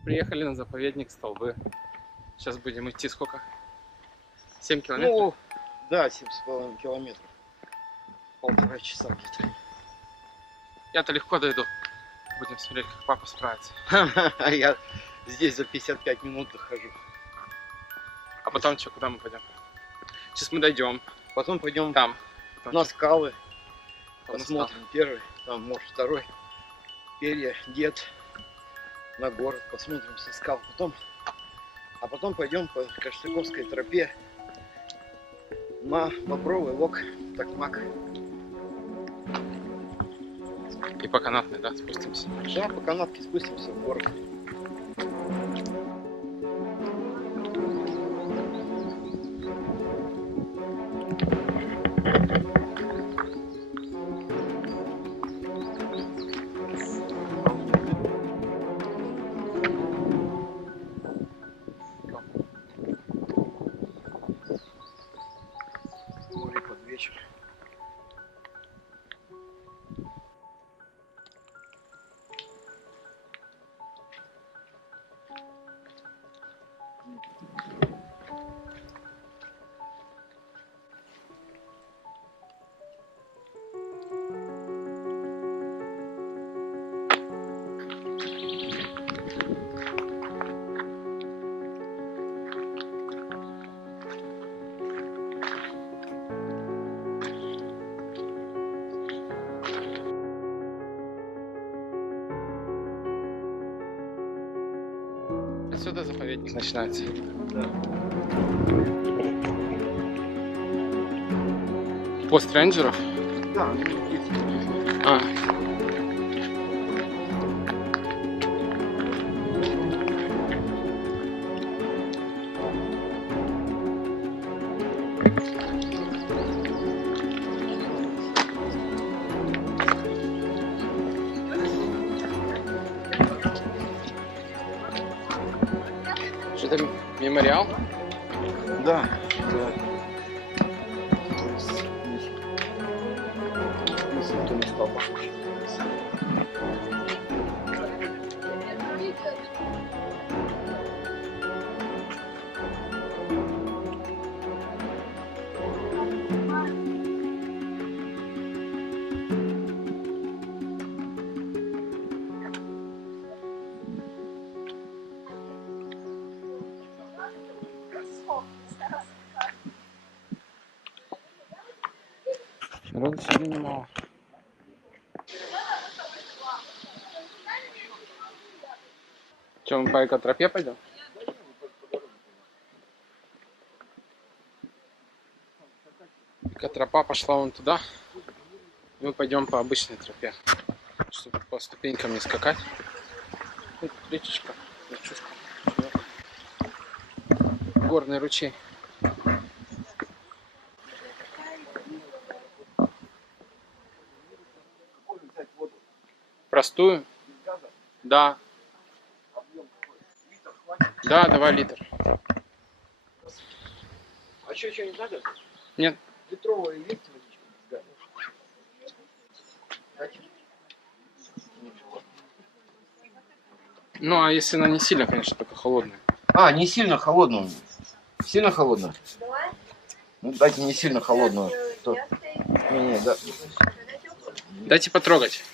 Приехали на заповедник Столбы. Сейчас будем идти сколько? 7 километров? Ну, да, 7,5 километров. 1,5 часа где-то. Я-то легко дойду. Будем смотреть, как папа справится. А я здесь за 55 минут дохожу. А потом что, куда мы пойдем? Сейчас мы дойдем. Потом пойдем Там. на скалы. Потом на Посмотрим первый, там может второй. Перья, дед. На город посмотрим со скал. А потом пойдем по Каштыковской тропе на Бобровый лог, Токмак. И по канатной, да, спустимся? Да, по канатке спустимся в город. Море под вечер. Отсюда заповедник начинается. Да. Пост рейнджеров? Да, А. Что-то мемориал? Да. Народу сегодня немало. Че, мы по экотропе пойдем? Экотропа пошла вон туда. Мы пойдем по обычной тропе, чтобы по ступенькам не скакать. Тут речечка, речушка. Горный ручей. Простую? Да. Да, давай литр. А что, не надо? Нет. Литровая есть водичка? Да. Ну, а если она не сильно, конечно, только холодная. А, не сильно холодную. Сильно холодную? Ну, дайте не сильно холодную. Не, да. Дайте потрогать.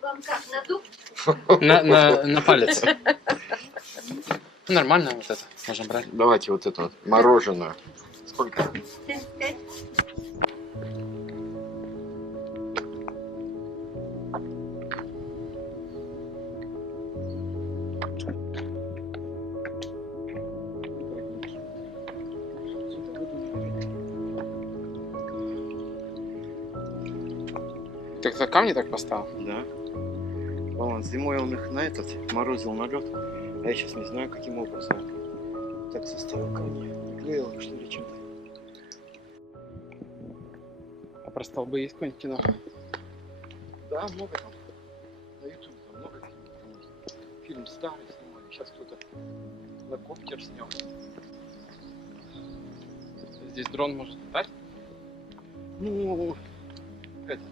Вам как, на дуб? На палец. Ну, нормально вот это. Можем брать. Давайте вот это вот. Мороженое. Сколько? 75. Ты кто камни так поставил? Да. Баланс. Зимой он их на этот морозил на лед. А я сейчас не знаю, каким образом. Так составил камни. Приклеил их, что ли, чем-то. А про столбы есть какое-нибудь кино? Да, много там. На YouTube там много фильмов. Фильм старый снимали. Сейчас кто-то на коптер снял. Здесь дрон может летать? Ну, это,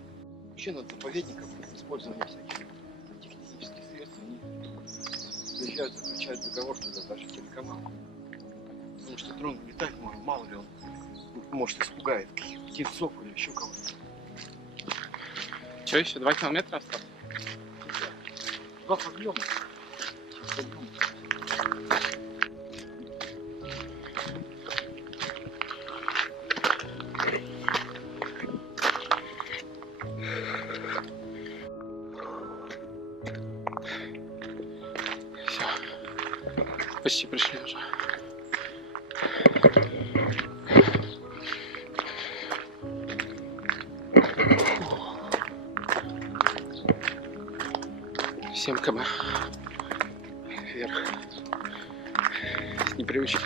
вообще над заповедником использование всяких этих приезжают, заключают договор туда даже телеканал. Потому что дрон летать может, мало ли он может испугает каких-то птенцов или еще кого-то. Что, еще 2 километра осталось? Два подъема. Все. Почти пришли уже. Семь км вверх. С непривычки.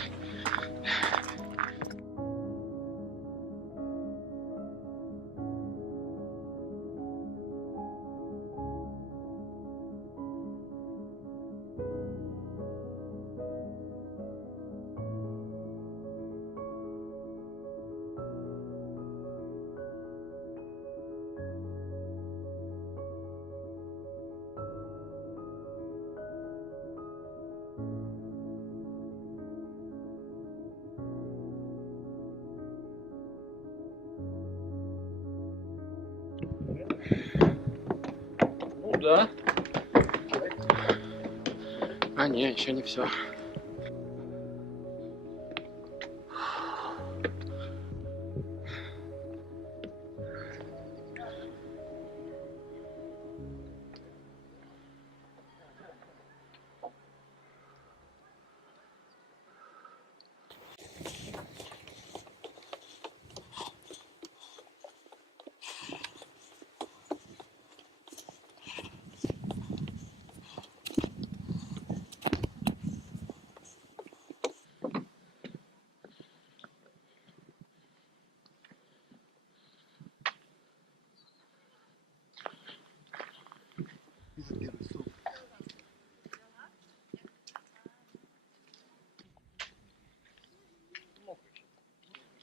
Ну да. А, не, еще не все.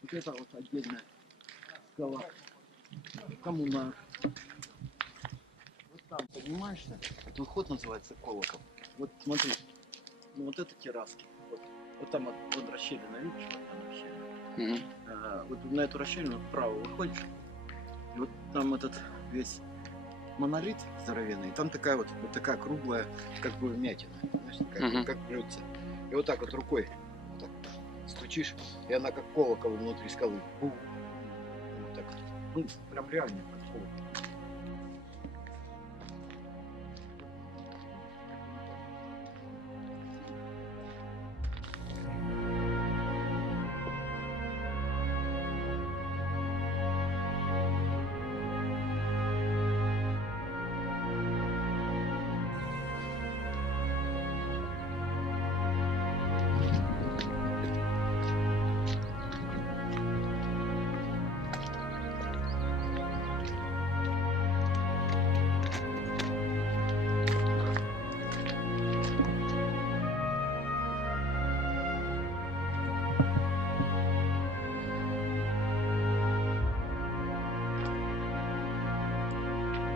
Вот это вот отдельная скала. Коммунар. Вот там, поднимаешься, этот ход называется колокол. Вот смотри, ну вот это терраски. Вот там вот расщелина, видишь, вот там расщелина. Вот на эту расщелину вправо выходишь, и вот там этот весь монолит здоровенный, и там такая вот такая круглая, как бы вмятина, знаешь, такая, как блюдце. И вот так вот рукой вот так стучишь, и она как колокол внутри скалы. Вот так. Ну, прям реально как колокол.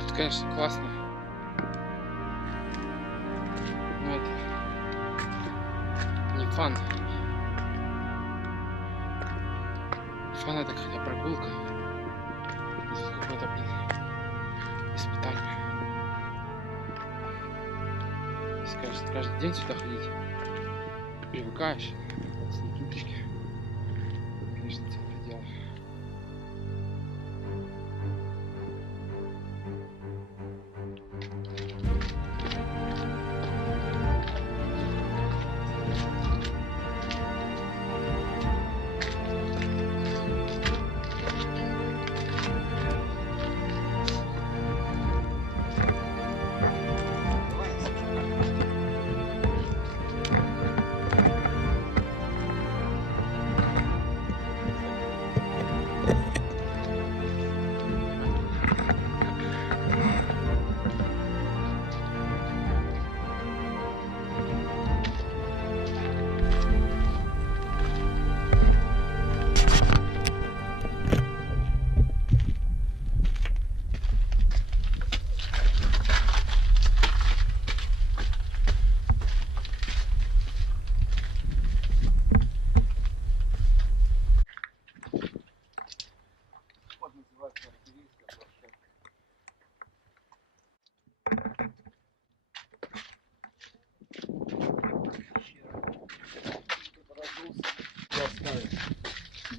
Тут, конечно, классно. Но это не фан. Фан — это когда прогулка. Это какое-то, блин, испытание. Если, конечно, каждый день сюда ходить, привыкаешь. С ниточки. Конечно, целое дело.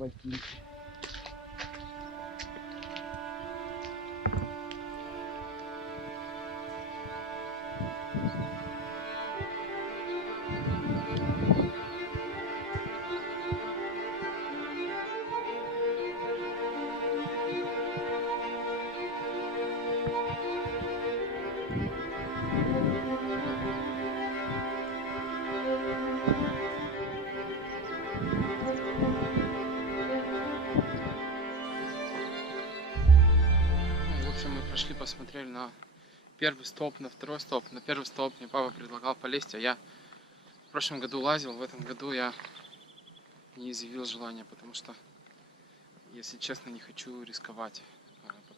ботинки. Ну, в общем, мы прошли, посмотрели на первый столб, на второй столб. На первый столб мне папа предлагал полезть, а я в прошлом году лазил, в этом году я не изъявил желания, потому что, если честно, не хочу рисковать по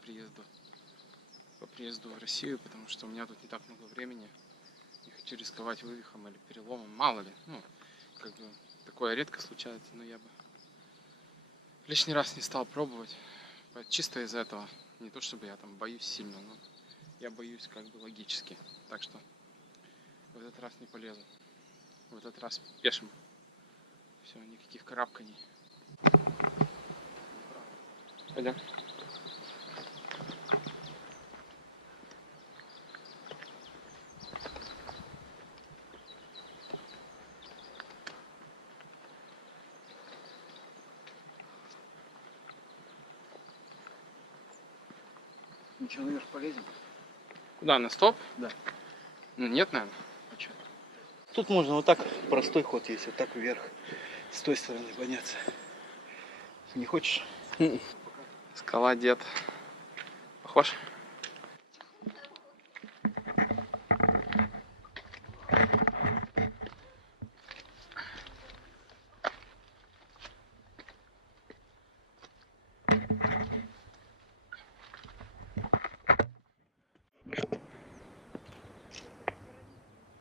приезду в Россию, потому что у меня тут не так много времени. Не хочу рисковать вывихом или переломом, мало ли. Ну, как бы такое редко случается, но я бы лишний раз не стал пробовать. Чисто из-за этого. Не то чтобы я там боюсь сильно, но я боюсь как бы логически. Так что в этот раз не полезу. В этот раз пешим. Все, никаких карабканий. Пойдем. Ничего, наверх полезем? Куда, на стоп? Да. Ну, нет, наверное. А что? Тут можно вот так, простой ход есть, вот так вверх, с той стороны подняться. Не хочешь? Скала дед. Похож?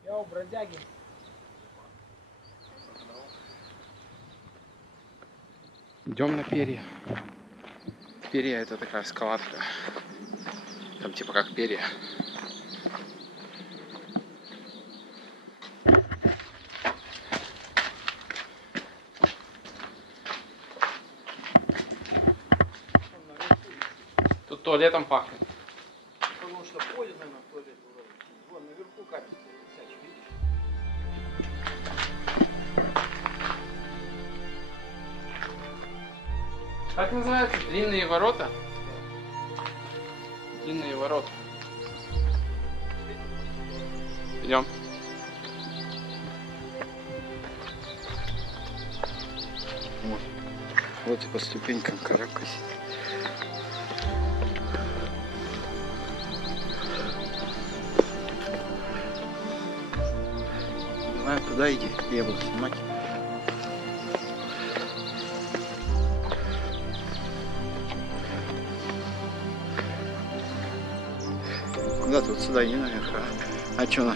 Я у бродяги. Идем на перья. Перья — это такая скала такая. Там типа как перья. Тут туалетом пахнет. Потому что ходит, наверное, в туалет. Вон наверху капельки висячие, видишь? Как называется? Длинные ворота? Длинные ворота. Идем. Вот и по ступенькам карабкайся. Знаю, туда иди, я буду снимать. Куда ты вот сюда иди наверх, а чё на?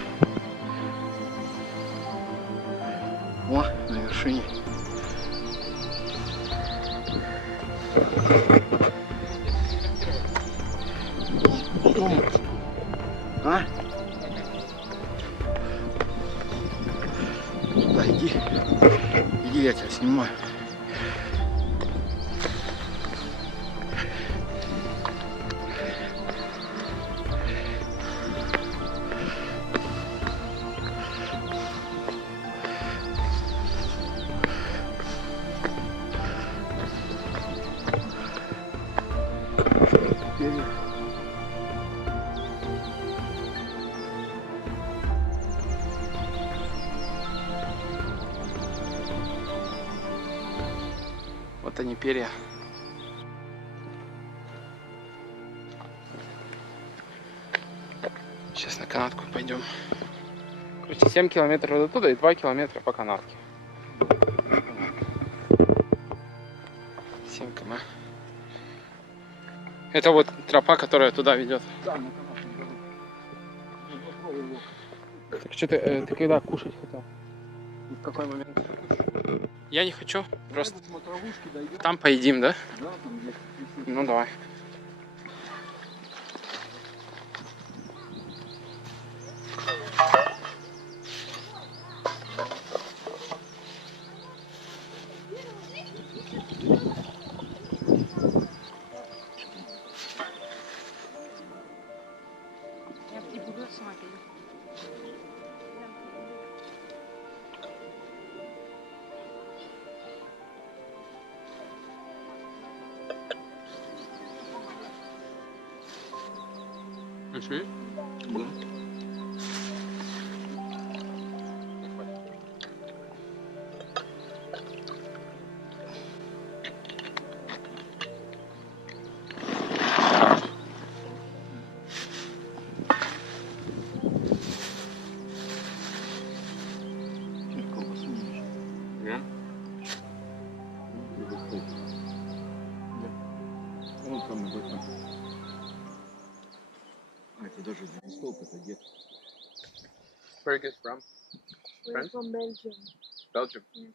О, на вершине. А? Да, иди. Иди, я тебя снимаю. Вот они, перья. Сейчас на канатку пойдем. Короче, 7 километров до туда и 2 километра по канатке. 7 км. Это вот тропа, которая туда ведет. Да, на канатке. Попробуй его. Так что ты когда кушать хотел? В какой момент? Я не хочу. Просто Давай до смотровушки дойдем. там поедим, да? Да, там есть. Ну давай. sont accueillis. Bon. Yeah. Он там об этом. Это даже не столб, это дед. Where are you from? We're French? from Belgium. Belgium. Yes.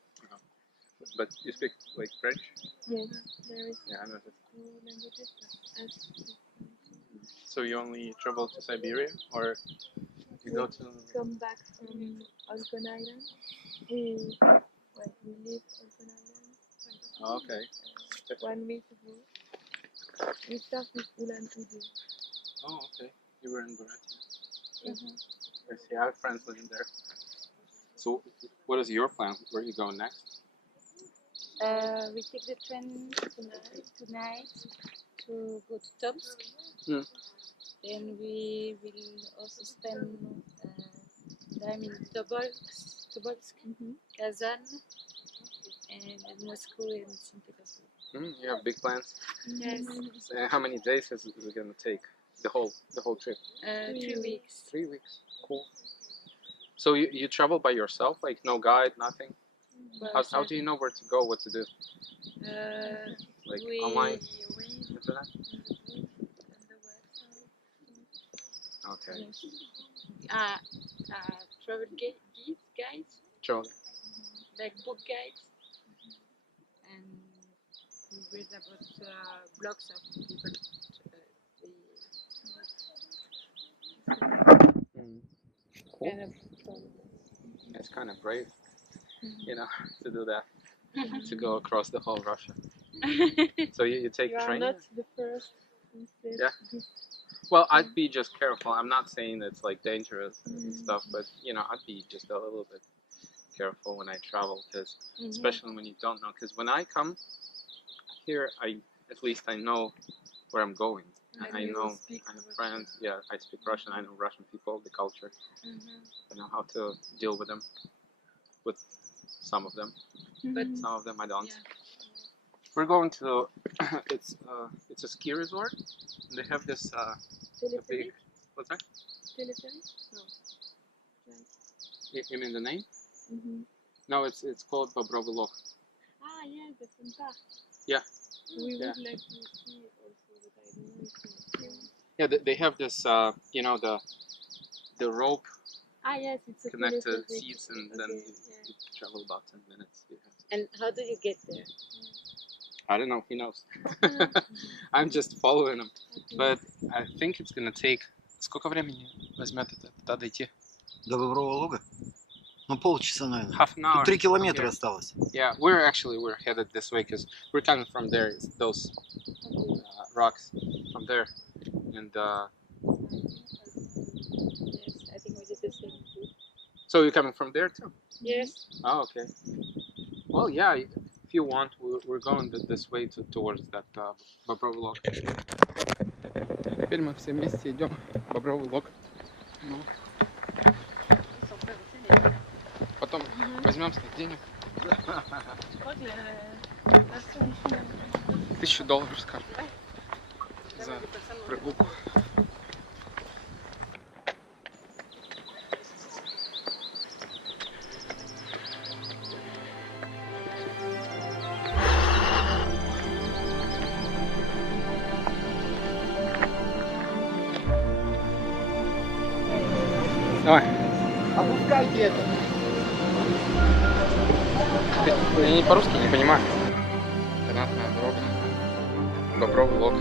But you speak like French? Yes, there is Yeah, I know that. two languages. So you only travel to Siberia, or you go to? Come back from Olcon Island. We leave Olcon Island Oh, okay. 1 week ago. We start with Ulan Ude. Oh, okay. You were in Burati. Mhm. I see. I have friends living there. So, what is your plan? Where are you going next? We take the train tonight to go to Tomsk. Hmm. Then we will also spend time in Tobolsk, Kazan, and Moscow and St. Petersburg. You have big plans. Yes, So how many days is it going to take? The whole trip? 3 weeks. 3 weeks. Cool. So you travel by yourself, like no guide, nothing? How do you know where to go, what to do? Like We online? read Internet? in the book on the website. Okay. Yes. Travel guides, Travel. like book guides, and we read about blogs of people. Cool. Kind of It's kind of brave, to do that, to go across the whole Russia. So you take You are train? not the first who said Yeah. this. Well, I'd be just careful. I'm not saying it's like dangerous and stuff, but I'd be just a little bit careful when I travel, because especially when you don't know. Because when I come here, at least I know where I'm going. And I you know speak I have Russian. friends. Yeah, I speak Russian. I know Russian people, the culture. I know how to deal with them. With some of them, but some of them I don't. Yeah. We're going to. It's a ski resort, and they have this a big. Telepheric? What's that? Telepheric? No. You mean the name? Mm-hmm. No, it's called Bobrovy Loch. Ah, yeah, the fun part. Yeah. We Yeah. would like to see it also, but I don't know if it's... Yeah, they have this. The rope Ah, yes, it's a connected telepheric. seats, and then Okay, you travel about 10 minutes. You have to. And how do you get there? I don't know. He knows. I'm just following him. But I think it's gonna take. Сколько времени возьмет это туда дойти? До Бобрового луга? Ну, полчаса, наверное. Half an hour. 3 километра Here. осталось. Yeah, we're headed this way because we're coming from there. It's those rocks from there, and Yes, I think we did the same. so you're coming from there too. Yes. Oh, okay. Well, yeah. If you want, we're going this way towards that Bobrovy Loch. Теперь мы все вместе идем в Бобровый Лог. Потом возьмем с них денег. $1000, скажем, за прогулку. Давай. Опускайте это. Я не по-русски не понимаю. Канатная дорога. Бобровый Лог.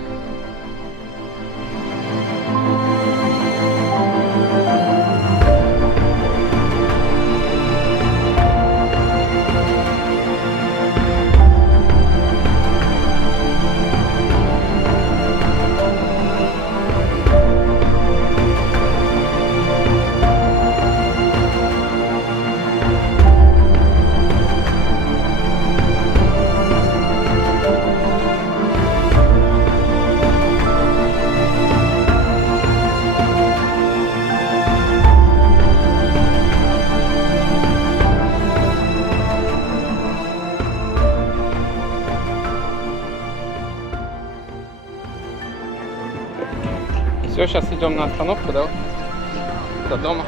Все, сейчас идем на остановку, да? До дома.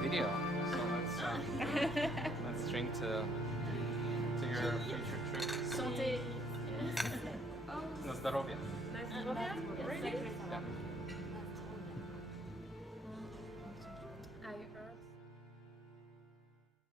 Video. So let's drink to your future trip. Santé. На здоровье. Nice. Yeah.